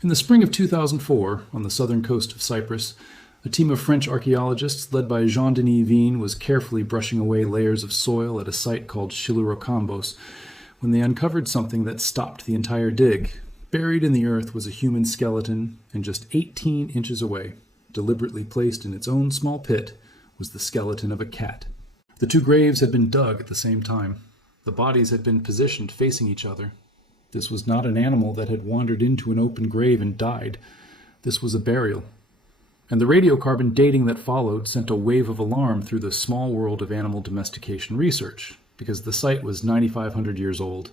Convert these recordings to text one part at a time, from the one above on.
In the spring of 2004, on the southern coast of Cyprus, a team of French archaeologists led by Jean-Denis Vigne was carefully brushing away layers of soil at a site called Chilurocambos when they uncovered something that stopped the entire dig. Buried in the earth was a human skeleton, and just 18 inches away, deliberately placed in its own small pit, was the skeleton of a cat. The two graves had been dug at the same time. The bodies had been positioned facing each other. This was not an animal that had wandered into an open grave and died. This was a burial. And the radiocarbon dating that followed sent a wave of alarm through the small world of animal domestication research, because the site was 9,500 years old.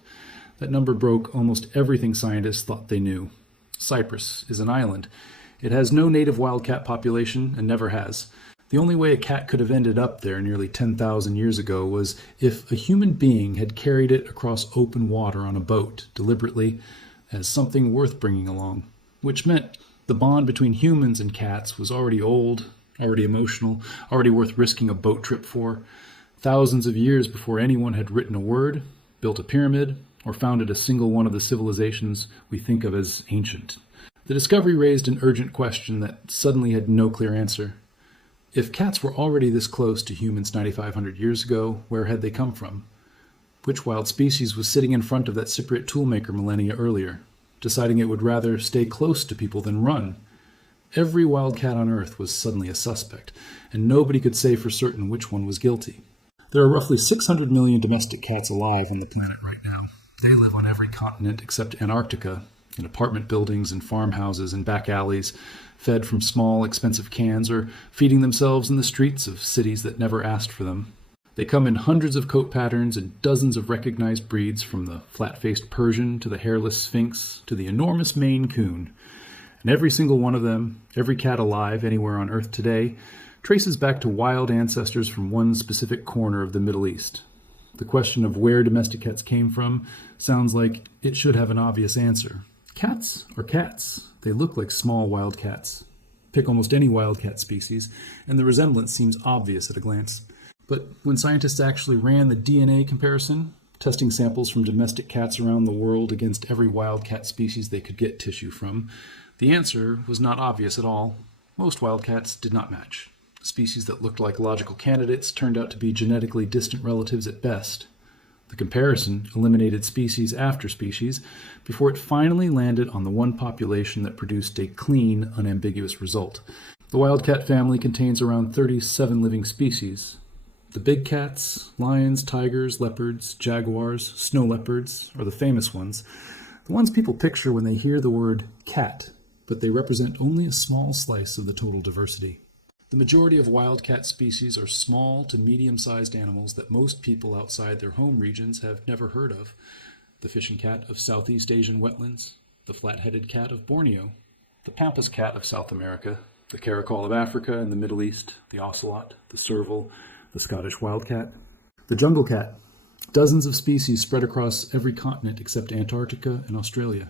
That number broke almost everything scientists thought they knew. Cyprus is an island. It has no native wildcat population and never has. The only way a cat could have ended up there nearly 10,000 years ago was if a human being had carried it across open water on a boat, deliberately, as something worth bringing along, which meant the bond between humans and cats was already old, already emotional, already worth risking a boat trip for, thousands of years before anyone had written a word, built a pyramid, or founded a single one of the civilizations we think of as ancient. The discovery raised an urgent question that suddenly had no clear answer. If cats were already this close to humans 9,500 years ago, where had they come from? Which wild species was sitting in front of that Cypriot toolmaker millennia earlier, deciding it would rather stay close to people than run? Every wildcat on Earth was suddenly a suspect, and nobody could say for certain which one was guilty. There are roughly 600 million domestic cats alive on the planet right now. They live on every continent except Antarctica, in apartment buildings and farmhouses and back alleys, fed from small, expensive cans, or feeding themselves in the streets of cities that never asked for them. They come in hundreds of coat patterns and dozens of recognized breeds, from the flat-faced Persian to the hairless Sphinx to the enormous Maine Coon. And every single one of them, every cat alive anywhere on Earth today, traces back to wild ancestors from one specific corner of the Middle East. The question of where domestic cats came from sounds like it should have an obvious answer. Cats are cats. They look like small wildcats. Pick almost any wildcat species, and the resemblance seems obvious at a glance. But when scientists actually ran the DNA comparison, testing samples from domestic cats around the world against every wildcat species they could get tissue from, the answer was not obvious at all. Most wildcats did not match. Species that looked like logical candidates turned out to be genetically distant relatives at best. The comparison eliminated species after species before it finally landed on the one population that produced a clean, unambiguous result. The wildcat family contains around 37 living species. The big cats, lions, tigers, leopards, jaguars, snow leopards are the famous ones, the ones people picture when they hear the word cat, but they represent only a small slice of the total diversity. The majority of wildcat species are small to medium-sized animals that most people outside their home regions have never heard of. The fishing cat of Southeast Asian wetlands, the flat-headed cat of Borneo, the pampas cat of South America, the caracal of Africa and the Middle East, the ocelot, the serval, the Scottish wildcat, the jungle cat, dozens of species spread across every continent except Antarctica and Australia.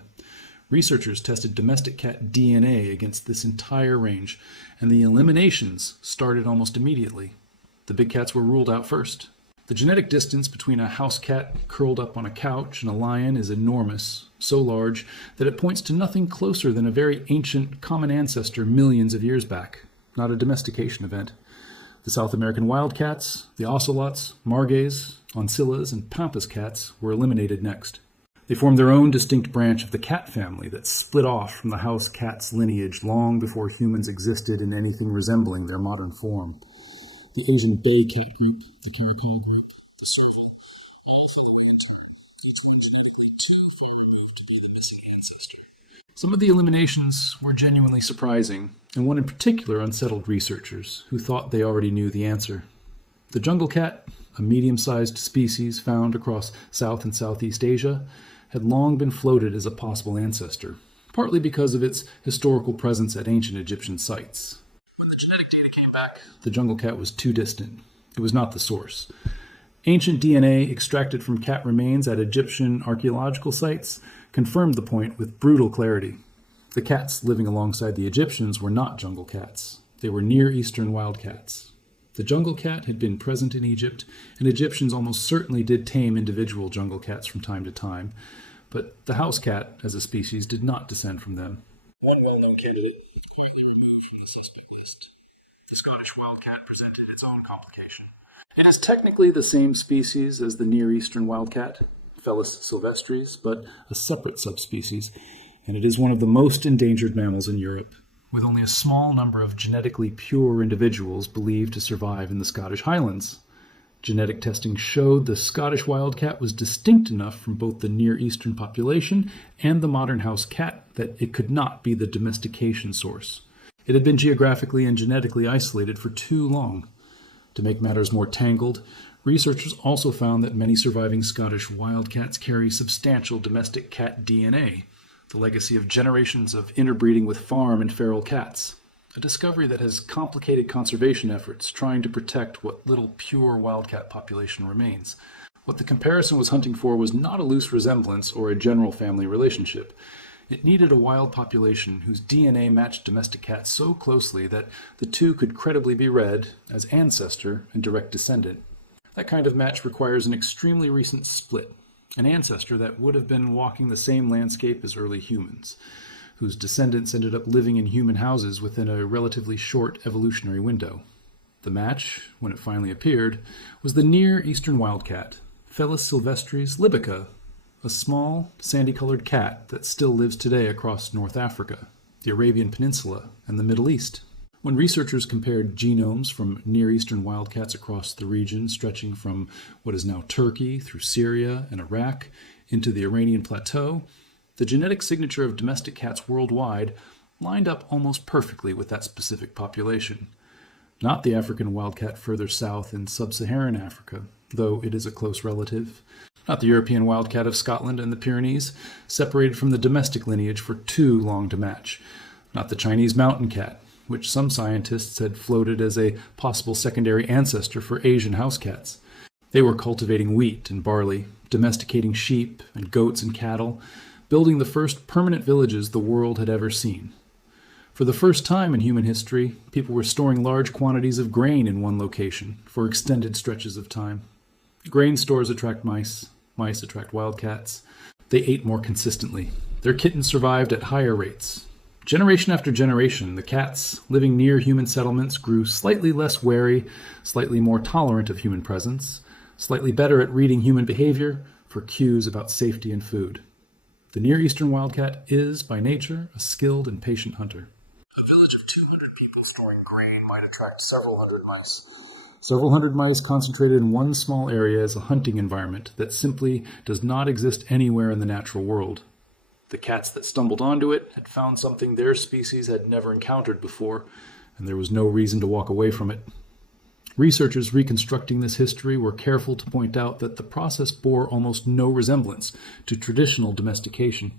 Researchers tested domestic cat DNA against this entire range, and the eliminations started almost immediately. The big cats were ruled out first. The genetic distance between a house cat curled up on a couch and a lion is enormous, so large that it points to nothing closer than a very ancient common ancestor millions of years back, not a domestication event. The South American wildcats, the ocelots, margays, oncillas, and pampas cats were eliminated next. They formed their own distinct branch of the cat family that split off from the house cat's lineage long before humans existed in anything resembling their modern form. The Asian bay cat group, the caracal group, the serval, some of the eliminations were genuinely surprising, and one in particular unsettled researchers who thought they already knew the answer. The jungle cat, a medium-sized species found across South and Southeast Asia, had long been floated as a possible ancestor, partly because of its historical presence at ancient Egyptian sites. When the genetic data came back, the jungle cat was too distant. It was not the source. Ancient DNA extracted from cat remains at Egyptian archaeological sites confirmed the point with brutal clarity. The cats living alongside the Egyptians were not jungle cats. They were Near Eastern wildcats. The jungle cat had been present in Egypt, and Egyptians almost certainly did tame individual jungle cats from time to time, but the house cat, as a species, did not descend from them. candidate from the suspect list. The Scottish wildcat presented its own complication. It is technically the same species as the Near Eastern wildcat, Felis silvestris, but a separate subspecies, and it is one of the most endangered mammals in Europe, with only a small number of genetically pure individuals believed to survive in the Scottish Highlands. Genetic testing showed the Scottish wildcat was distinct enough from both the Near Eastern population and the modern house cat that it could not be the domestication source. It had been geographically and genetically isolated for too long. To make matters more tangled, researchers also found that many surviving Scottish wildcats carry substantial domestic cat DNA, the legacy of generations of interbreeding with farm and feral cats. A discovery that has complicated conservation efforts trying to protect what little pure wildcat population remains. What the comparison was hunting for was not a loose resemblance or a general family relationship. It needed a wild population whose DNA matched domestic cats so closely that the two could credibly be read as ancestor and direct descendant. That kind of match requires an extremely recent split, an ancestor that would have been walking the same landscape as early humans, whose descendants ended up living in human houses within a relatively short evolutionary window. The match, when it finally appeared, was the Near Eastern wildcat, Felis silvestris lybica, a small, sandy-colored cat that still lives today across North Africa, the Arabian Peninsula, and the Middle East. When researchers compared genomes from Near Eastern wildcats across the region, stretching from what is now Turkey through Syria and Iraq into the Iranian plateau, the genetic signature of domestic cats worldwide lined up almost perfectly with that specific population. Not the African wildcat further south in sub-Saharan Africa, though it is a close relative. Not the European wildcat of Scotland and the Pyrenees, separated from the domestic lineage for too long to match. Not the Chinese mountain cat, which some scientists had floated as a possible secondary ancestor for Asian house cats. They were cultivating wheat and barley, domesticating sheep and goats and cattle, building the first permanent villages the world had ever seen. For the first time in human history, people were storing large quantities of grain in one location for extended stretches of time. Grain stores attract mice. Mice attract wildcats. They ate more consistently. Their kittens survived at higher rates. Generation after generation, the cats living near human settlements grew slightly less wary, slightly more tolerant of human presence, slightly better at reading human behavior for cues about safety and food. The Near Eastern wildcat is, by nature, a skilled and patient hunter. A village of 200 people storing grain might attract several hundred mice. Several hundred mice concentrated in one small area is a hunting environment that simply does not exist anywhere in the natural world. The cats that stumbled onto it had found something their species had never encountered before, and there was no reason to walk away from it. Researchers reconstructing this history were careful to point out that the process bore almost no resemblance to traditional domestication.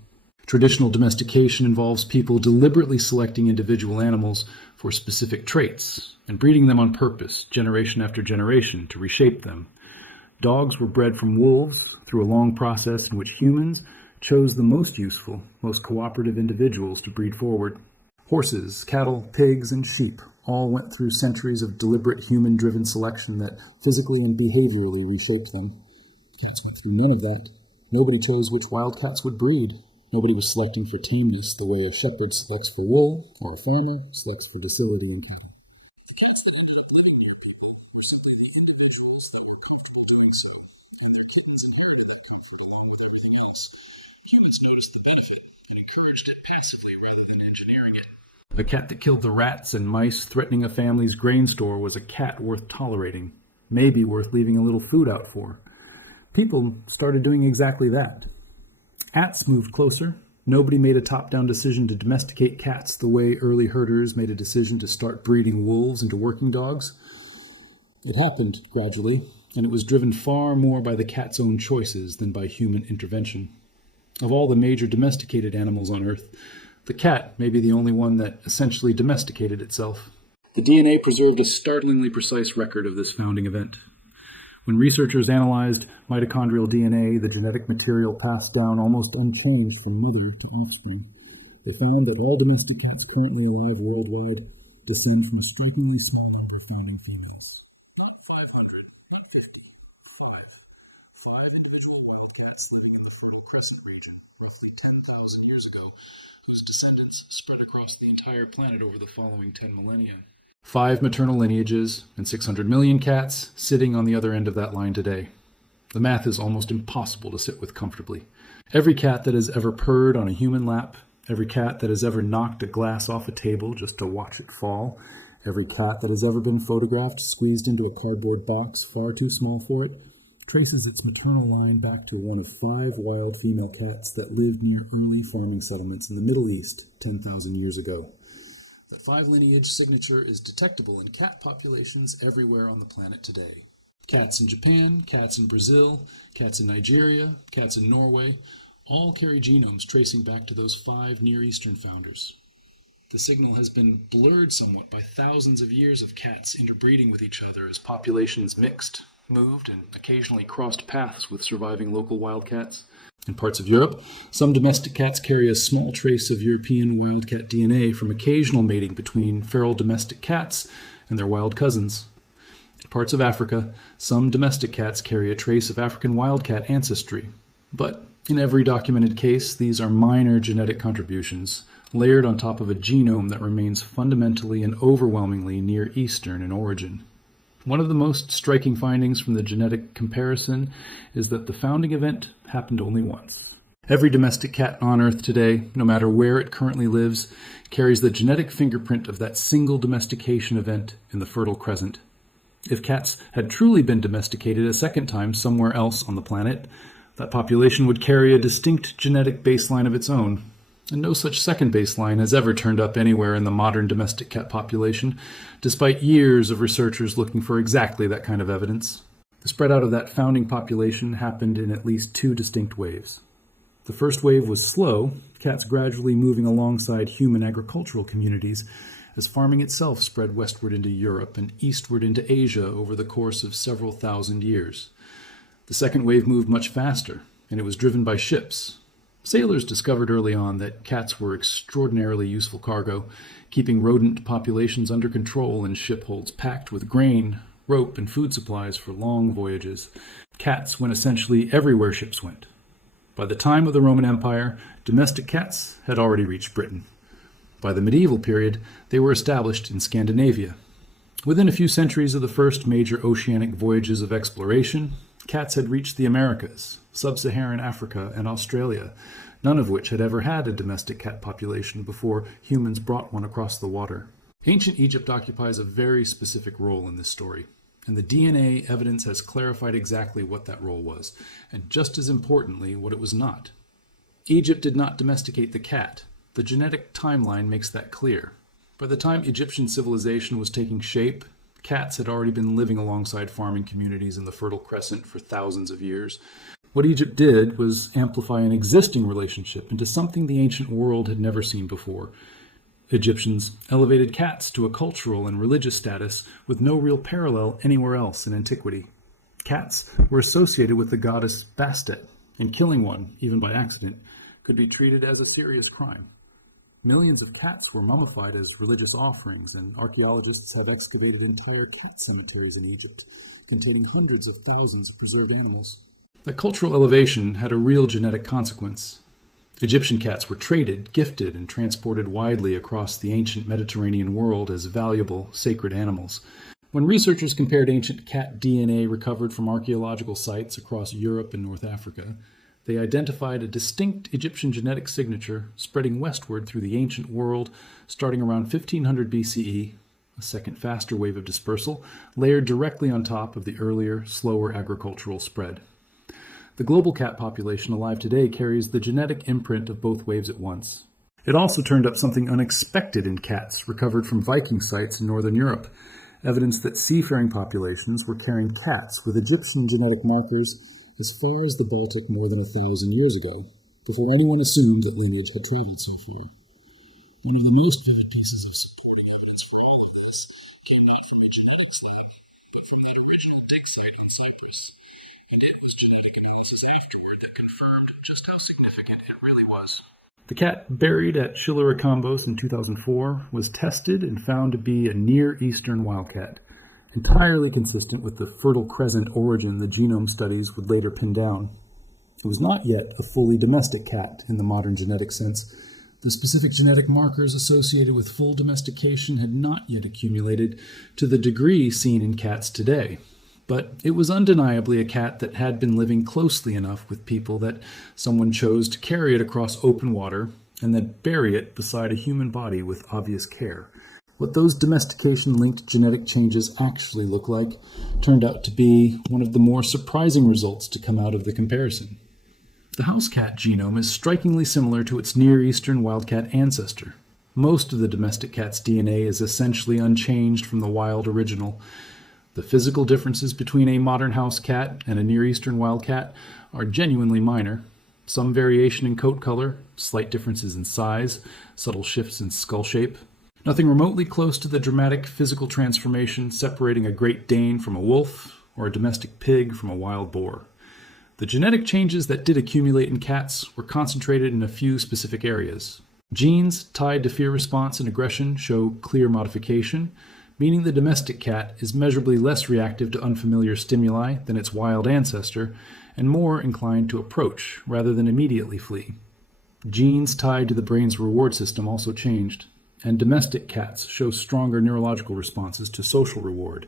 Traditional domestication involves people deliberately selecting individual animals for specific traits and breeding them on purpose, generation after generation, to reshape them. Dogs were bred from wolves through a long process in which humans chose the most useful, most cooperative individuals to breed forward. Horses, cattle, pigs, and sheep all went through centuries of deliberate human-driven selection that physically and behaviorally reshaped them. Cats went through none of that. Nobody chose which wildcats would breed. Nobody was selecting for tameness the way a shepherd selects for wool, or a farmer selects for docility and cunning. A cat that killed the rats and mice threatening a family's grain store was a cat worth tolerating, maybe worth leaving a little food out for. People started doing exactly that. Ats moved closer. Nobody made a top-down decision to domesticate cats the way early herders made a decision to start breeding wolves into working dogs. It happened gradually, and it was driven far more by the cat's own choices than by human intervention. Of all the major domesticated animals on Earth, the cat may be the only one that essentially domesticated itself. The DNA preserved a startlingly precise record of this founding event. When researchers analyzed mitochondrial DNA, the genetic material passed down almost unchanged from mother to offspring, they found that all domestic cats currently alive worldwide descend from a strikingly small number of founding females. 555 individual wildcats living in the Fertile Crescent region, roughly 10,000 years ago, whose descendants spread across the entire planet over the following 10 millennia. 5 maternal lineages and 600 million cats sitting on the other end of that line today. The math is almost impossible to sit with comfortably. Every cat that has ever purred on a human lap, every cat that has ever knocked a glass off a table just to watch it fall, every cat that has ever been photographed squeezed into a cardboard box far too small for it, traces its maternal line back to one of 5 wild female cats that lived near early farming settlements in the Middle East 10,000 years ago. That 5 lineage signature is detectable in cat populations everywhere on the planet today. Cats in Japan, cats in Brazil, cats in Nigeria, cats in Norway, all carry genomes tracing back to those 5 Near Eastern founders. The signal has been blurred somewhat by thousands of years of cats interbreeding with each other as populations mixed, moved, and occasionally crossed paths with surviving local wildcats. In parts of Europe, some domestic cats carry a small trace of European wildcat DNA from occasional mating between feral domestic cats and their wild cousins. In parts of Africa, some domestic cats carry a trace of African wildcat ancestry. But in every documented case, these are minor genetic contributions, layered on top of a genome that remains fundamentally and overwhelmingly Near Eastern in origin. One of the most striking findings from the genetic comparison is that the founding event happened only once. Every domestic cat on Earth today, no matter where it currently lives, carries the genetic fingerprint of that single domestication event in the Fertile Crescent. If cats had truly been domesticated a second time somewhere else on the planet, that population would carry a distinct genetic baseline of its own. And no such second baseline has ever turned up anywhere in the modern domestic cat population, despite years of researchers looking for exactly that kind of evidence. The spread out of that founding population happened in at least 2 distinct waves. The first wave was slow, cats gradually moving alongside human agricultural communities, as farming itself spread westward into Europe and eastward into Asia over the course of several thousand years. The second wave moved much faster, and it was driven by ships. Sailors discovered early on that cats were extraordinarily useful cargo, keeping rodent populations under control in ship holds packed with grain, rope, and food supplies for long voyages. Cats went essentially everywhere ships went. By the time of the Roman Empire, domestic cats had already reached Britain. By the medieval period, they were established in Scandinavia. Within a few centuries of the first major oceanic voyages of exploration, cats had reached the Americas, sub-Saharan Africa, and Australia, none of which had ever had a domestic cat population before humans brought one across the water. Ancient Egypt occupies a very specific role in this story, and the DNA evidence has clarified exactly what that role was, and just as importantly, what it was not. Egypt did not domesticate the cat. The genetic timeline makes that clear. By the time Egyptian civilization was taking shape, cats had already been living alongside farming communities in the Fertile Crescent for thousands of years. What Egypt did was amplify an existing relationship into something the ancient world had never seen before. Egyptians elevated cats to a cultural and religious status with no real parallel anywhere else in antiquity. Cats were associated with the goddess Bastet, and killing one, even by accident, could be treated as a serious crime. Millions of cats were mummified as religious offerings, and archaeologists have excavated entire cat cemeteries in Egypt, containing hundreds of thousands of preserved animals. The cultural elevation had a real genetic consequence. Egyptian cats were traded, gifted, and transported widely across the ancient Mediterranean world as valuable, sacred animals. When researchers compared ancient cat DNA recovered from archaeological sites across Europe and North Africa, they identified a distinct Egyptian genetic signature spreading westward through the ancient world starting around 1500 BCE, a second faster wave of dispersal, layered directly on top of the earlier, slower agricultural spread. The global cat population alive today carries the genetic imprint of both waves at once. It also turned up something unexpected in cats recovered from Viking sites in northern Europe, evidence that seafaring populations were carrying cats with Egyptian genetic markers as far as the Baltic more than 1,000 years ago, before anyone assumed that lineage had traveled so far. One of the most vivid pieces of supporting evidence for all of this came not from a genetics lab, but from that original dig site in Cyprus. And it was genetic analysis afterward that confirmed just how significant it really was. The cat buried at Chiluracambos in 2004 was tested and found to be a Near Eastern wildcat, entirely consistent with the Fertile Crescent origin the genome studies would later pin down. It was not yet a fully domestic cat in the modern genetic sense, The specific genetic markers associated with full domestication had not yet accumulated to the degree seen in cats today. But it was undeniably a cat that had been living closely enough with people that someone chose to carry it across open water and then bury it beside a human body with obvious care. What those domestication-linked genetic changes actually look like turned out to be one of the more surprising results to come out of the comparison. The house cat genome is strikingly similar to its Near Eastern wildcat ancestor. Most of the domestic cat's DNA is essentially unchanged from the wild original. The physical differences between a modern house cat and a Near Eastern wildcat are genuinely minor. Some variation in coat color, slight differences in size, subtle shifts in skull shape. Nothing remotely close to the dramatic physical transformation separating a Great Dane from a wolf or a domestic pig from a wild boar. The genetic changes that did accumulate in cats were concentrated in a few specific areas. Genes tied to fear response and aggression show clear modification, meaning the domestic cat is measurably less reactive to unfamiliar stimuli than its wild ancestor and more inclined to approach rather than immediately flee. Genes tied to the brain's reward system also changed, and domestic cats show stronger neurological responses to social reward,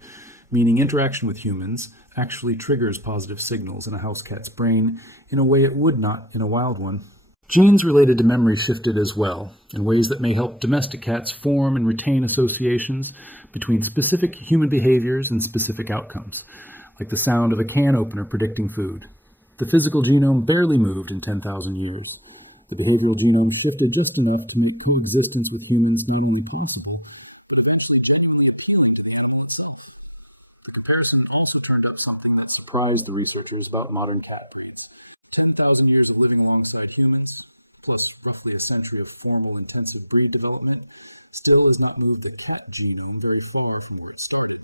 meaning interaction with humans actually triggers positive signals in a house cat's brain in a way it would not in a wild one. Genes related to memory shifted as well, in ways that may help domestic cats form and retain associations between specific human behaviors and specific outcomes, like the sound of a can opener predicting food. The physical genome barely moved in 10,000 years. The behavioral genome shifted just enough to make coexistence with humans not only possible. The comparison also turned up something that surprised the researchers about modern cat breeds. 10,000 years of living alongside humans, plus roughly a century of formal intensive breed development, still has not moved the cat genome very far from where it started.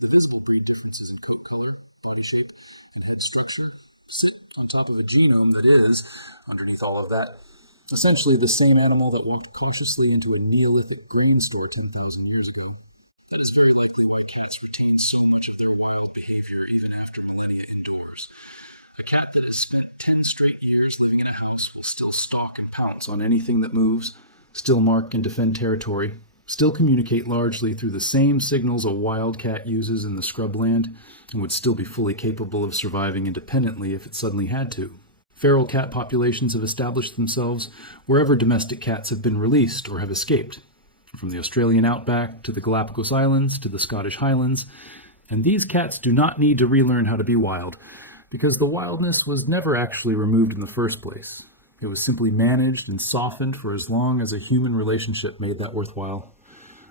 The physical breed differences in coat color, body shape, and head structure sit on top of a genome that is, underneath all of that, essentially the same animal that walked cautiously into a Neolithic grain store 10,000 years ago. That is very likely why cats retain so much of their wild behavior even after millennia indoors. A cat that has spent 10 straight years living in a house will still stalk and pounce on anything that moves, still mark and defend territory, still communicate largely through the same signals a wildcat uses in the scrubland, and would still be fully capable of surviving independently if it suddenly had to. Feral cat populations have established themselves wherever domestic cats have been released or have escaped, from the Australian outback to the Galapagos Islands to the Scottish Highlands, and these cats do not need to relearn how to be wild, because the wildness was never actually removed in the first place. It was simply managed and softened for as long as a human relationship made that worthwhile.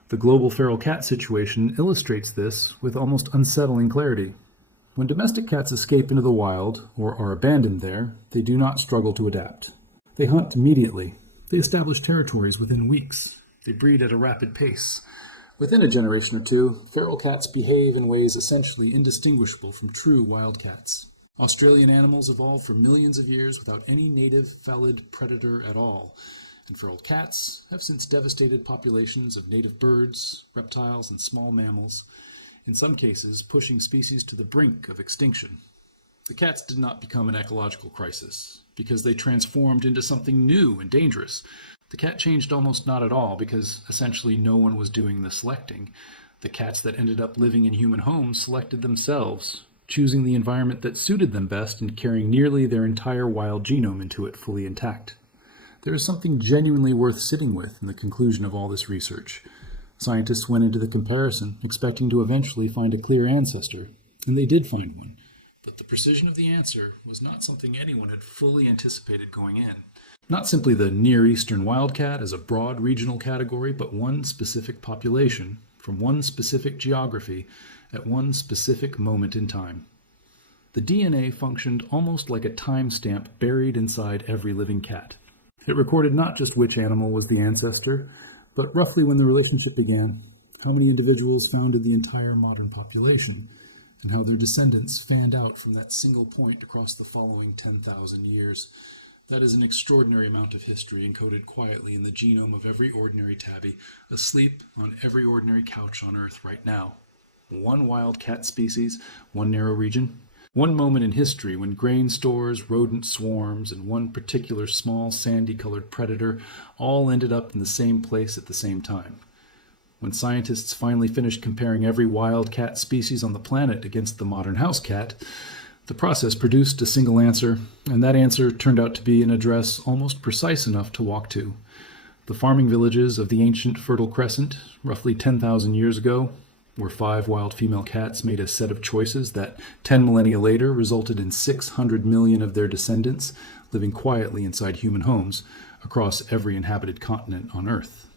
The global feral cat situation illustrates this with almost unsettling clarity. When domestic cats escape into the wild, or are abandoned there, they do not struggle to adapt. They hunt immediately. They establish territories within weeks. They breed at a rapid pace. Within a generation or two, feral cats behave in ways essentially indistinguishable from true wildcats. Australian animals evolved for millions of years without any native felid predator at all, and feral cats have since devastated populations of native birds, reptiles, and small mammals, in some cases pushing species to the brink of extinction. The cats did not become an ecological crisis, because they transformed into something new and dangerous. The cat changed almost not at all, because essentially no one was doing the selecting. The cats that ended up living in human homes selected themselves, choosing the environment that suited them best and carrying nearly their entire wild genome into it fully intact. There is something genuinely worth sitting with in the conclusion of all this research. Scientists went into the comparison expecting to eventually find a clear ancestor, and they did find one. But the precision of the answer was not something anyone had fully anticipated going in. Not simply the Near Eastern wildcat as a broad regional category, but one specific population, from one specific geography, at one specific moment in time. The DNA functioned almost like a timestamp buried inside every living cat. It recorded not just which animal was the ancestor, but roughly when the relationship began, how many individuals founded the entire modern population, and how their descendants fanned out from that single point across the following 10,000 years. That is an extraordinary amount of history encoded quietly in the genome of every ordinary tabby, asleep on every ordinary couch on Earth right now. One wild cat species, one narrow region, One moment in history when grain stores, rodent swarms, and one particular small sandy-colored predator all ended up in the same place at the same time. When scientists finally finished comparing every wildcat species on the planet against the modern house cat, the process produced a single answer, and that answer turned out to be an address almost precise enough to walk to. The farming villages of the ancient Fertile Crescent, roughly 10,000 years ago, where 5 wild female cats made a set of choices that 10 millennia later resulted in 600 million of their descendants living quietly inside human homes across every inhabited continent on Earth.